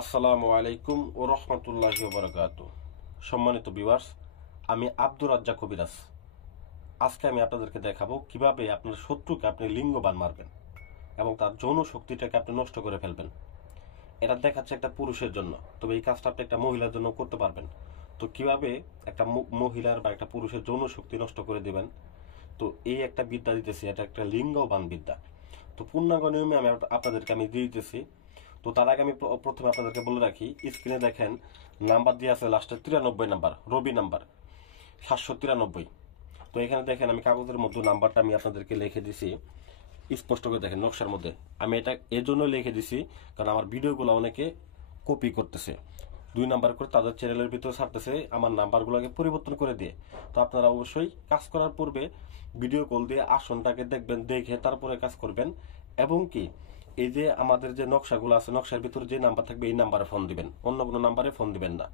আসসালামু আলাইকুম ও রহমতুল্লাহি ওয়া বারাকাতুহু। সম্মানিত ভিউয়ার্স, আমি আব্দুর রাজ্জাক কবিরাজ। আজকে আমি আপনাদেরকে দেখাবো কিভাবে আপনার শত্রুকে আপনি লিঙ্গবান মারবেন এবং তার যৌন শক্তিটাকে আপনি নষ্ট করে ফেলবেন। এটা দেখাচ্ছে একটা পুরুষের জন্য, তবে এই কাজটা আপনি একটা মহিলার জন্য করতে পারবেন। তো কিভাবে একটা মহিলার বা একটা পুরুষের যৌন শক্তি নষ্ট করে দিবেন, তো এই একটা বিদ্যা দিতেছি, এটা একটা লিঙ্গবান বিদ্যা। তো পূর্ণাঙ্গ নিয়মে আপনাদেরকে আমি দিয়ে দিতেছি। তো তার আগে আমি প্রথমে আপনাদেরকে বলে রাখি, স্ক্রিনে দেখেন নাম্বার দিয়ে আছে লাস্টে 93 নাম্বার, রবি নাম্বার 793। তো এখানে দেখেন আমি কাগজের মধ্যে নাম্বারটা আমি আপনাদেরকে লিখে দিছি, স্পষ্ট করে দেখেন নকশার মধ্যে। আমি এটা এজন্য লিখে দিছি কারণ আমার ভিডিওগুলো অনেকে কপি করতেছে, 2 নাম্বার করে তাদের চ্যানেলের ভিতরে ছাড়তেছে আমার নাম্বারগুলোকে পরিবর্তন করে দিয়ে। তো আপনারা অবশ্যই কাজ করার পূর্বে ভিডিও কল দিয়ে আসনটাকে দেখবেন, দেখে তারপরে কাজ করবেন। এবং কি এই যে আমাদের যে নকশাগুলো আছে, নকশার ভিতরে যে নাম্বার থাকবে এই নাম্বারে ফোন দিবেন, অন্য কোনো নাম্বারে ফোন দিবেন না।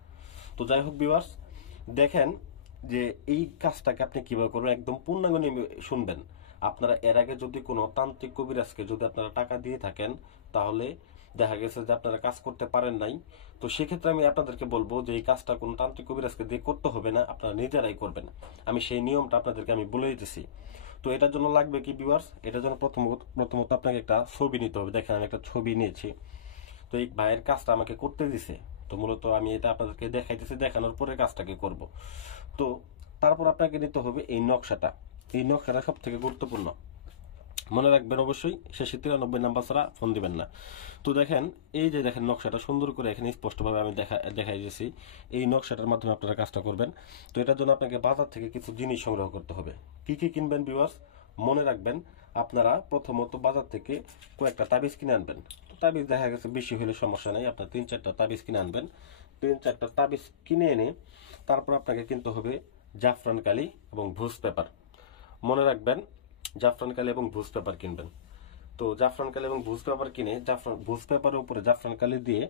তো যাই হোক ভিউয়ার্স, দেখেন যে এই কাজটাকে আপনি কিভাবে করবেন, একদম পূর্ণাঙ্গ নিয়মে শুনবেন। আপনারা এর আগে যদি কোনো তান্ত্রিক কবিরাজকে যদি আপনারা টাকা দিয়ে থাকেন, তাহলে দেখা গেছে যে আপনারা কাজ করতে পারেন নাই। তো সেক্ষেত্রে আমি আপনাদেরকে বলবো যে এই কাজটা কোনো তান্ত্রিক কবিরাজকে দিয়ে করতে হবে না, আপনারা নিজেরাই করবেন। আমি সেই নিয়মটা আপনাদেরকে আমি বলে দিতেছি। তো এটার জন্য লাগবে কি ভিউয়ার্স, এটার জন্য প্রথমত আপনাকে একটা ছবি নিতে হবে। দেখেন আমি একটা ছবি নিয়েছি। তো এই ভাইয়ের কাজটা আমাকে করতে দিছে, তো মূলত আমি এটা আপনাদেরকে দেখাইতেছি, দেখানোর পরে কাজটাকে করব। তো তারপর আপনাকে নিতে হবে এই নকশাটা। এই নকশাটা সব থেকে গুরুত্বপূর্ণ, মনে রাখবেন অবশ্যই। শেষে 93 নাম্বার ছাড়া ফোন দিবেন না। তো দেখেন এই যে দেখেন নকশাটা সুন্দর করে এখানে স্পষ্টভাবে আমি দেখাই দিয়েছি। এই নকশাটার মাধ্যমে আপনারা কাজটা করবেন। তো এটার জন্য আপনাকে বাজার থেকে কিছু জিনিস সংগ্রহ করতে হবে। কি কি কিনবেন ভিউয়ার্স, মনে রাখবেন আপনারা প্রথমত বাজার থেকে কয়েকটা তাবিজ কিনে আনবেন। তাবিজ দেখা গেছে বেশি হলে সমস্যা নেই, আপনার 3-4টা তাবিজ কিনে আনবেন। 3-4টা তাবিজ কিনে এনে তারপর আপনাকে কিনতে হবে জাফরান কালি এবং ভুজ পেপার। মনে রাখবেন জাফরান কালি এবং ভুজ পেপার কিনবেন। তো জাফরান কালি এবং ভুজ পেপার কিনে ভুজ পেপারের উপরে জাফরান কালি দিয়ে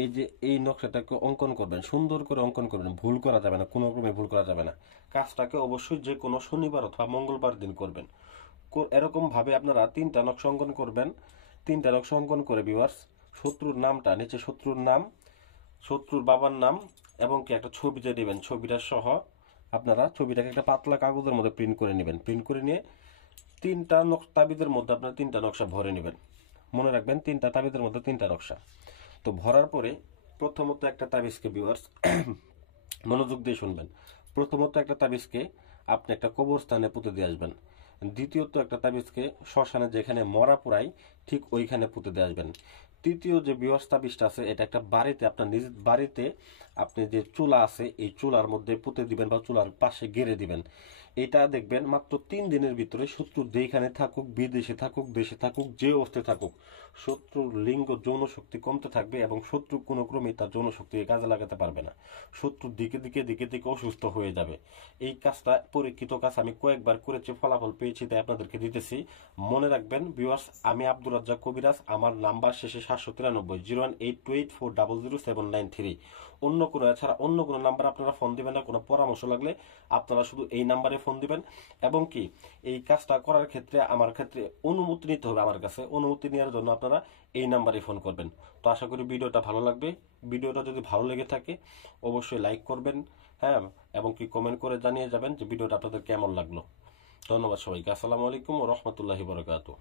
এই যে এই নকশাটাকে অঙ্কন করবেন, সুন্দর করে অঙ্কন করবেন, ভুল করা যাবে না, কোনো রকমে ভুল করা যাবে না। কাজটাকে অবশ্যই যে কোনো শনিবার অথবা মঙ্গলবার দিন করবেন। এরকম ভাবে আপনারা 3টা নকশা অঙ্কন করবেন। 3টা নকশা অঙ্কন করে ভিউয়ার্স শত্রুর নামটা নিচে, শত্রুর নাম, শত্রুর বাবার নাম এবং কি একটা ছবি যে দিবেন, ছবিটা সহ আপনারা ছবিটাকে একটা পাতলা কাগজের মধ্যে প্রিন্ট করে নেবেন। প্রিন্ট করে নিয়ে 3টা তাবিজের মধ্যে আপনারা 3টা নকশা ভরে নেবেন। মনে রাখবেন 3টা তাবিজের মধ্যে 3টা নকশা। তো ভরার পরে প্রথমত একটা তাবিজকে ভিউয়ার্স মনোযোগ দিয়ে শুনবেন। প্রথমত একটা তাবিজকে আপনি একটা কবরস্থানে পুঁতে দিয়ে আসবেন। দ্বিতীয়ত একটা তাবিজকে শ্মশানে যেখানে মরা পোড়াই ঠিক ওইখানে পুঁতে দিয়ে আসবেন। তৃতীয় যে ভিউয়ার্স তাবিজটা আছে, এটা একটা বাড়িতে, আপনার নিজ বাড়িতে আপনি যে চুলা আছে এই চুলার মধ্যে পুঁতে দিবেন বা চুলার পাশে গেড়ে দিবেন। এটা দেখবেন মাত্র 3 দিনের ভিতরে শত্রু যেখানে থাকুক, বিদেশে থাকুক, দেশে থাকুক, যে অবস্থায় থাকুক, শত্রুর লিঙ্গ যৌন শক্তি কমতে থাকবে এবং শত্রু কোনো ক্রমেই তার যৌন শক্তিকে কাজে লাগাতে পারবে না। শত্রুর দিকে অসুস্থ হয়ে যাবে। এই কাজটা পরীক্ষিত কাজ, আমি কয়েকবার করেছি, ফলাফল পেয়েছি, তাই আপনাদেরকে দিতেছি। মনে রাখবেন ভিউয়ার্স, আমি আব্দুর রাজ্জাক কবিরাজ। আমার নাম্বার শেষে 793, 01828400793। অন্য কোনো, এছাড়া অন্য কোনো নাম্বার আপনারা ফোন দিবেন না। কোনো পরামর্শ লাগলে আপনারা শুধু এই নাম্বারে ফোন দিবেন। এবং কি এই কাজটা করার ক্ষেত্রে আমার ক্ষেত্রে অনুমতি নিতে হবে আমার কাছে। অনুমতি নেওয়ার জন্য আপনারা এই নাম্বারে ফোন করবেন। তো আশা করি ভিডিওটা ভালো লাগবে। ভিডিওটা যদি ভালো লেগে থাকে অবশ্যই লাইক করবেন, হ্যাঁ, এবং কি কমেন্ট করে জানিয়ে যাবেন যে ভিডিওটা আপনাদের কেমন লাগলো। ধন্যবাদ সবাইকে। আসসালামু আলাইকুম ওয়া রাহমাতুল্লাহি ওয়া বারাকাতুহু।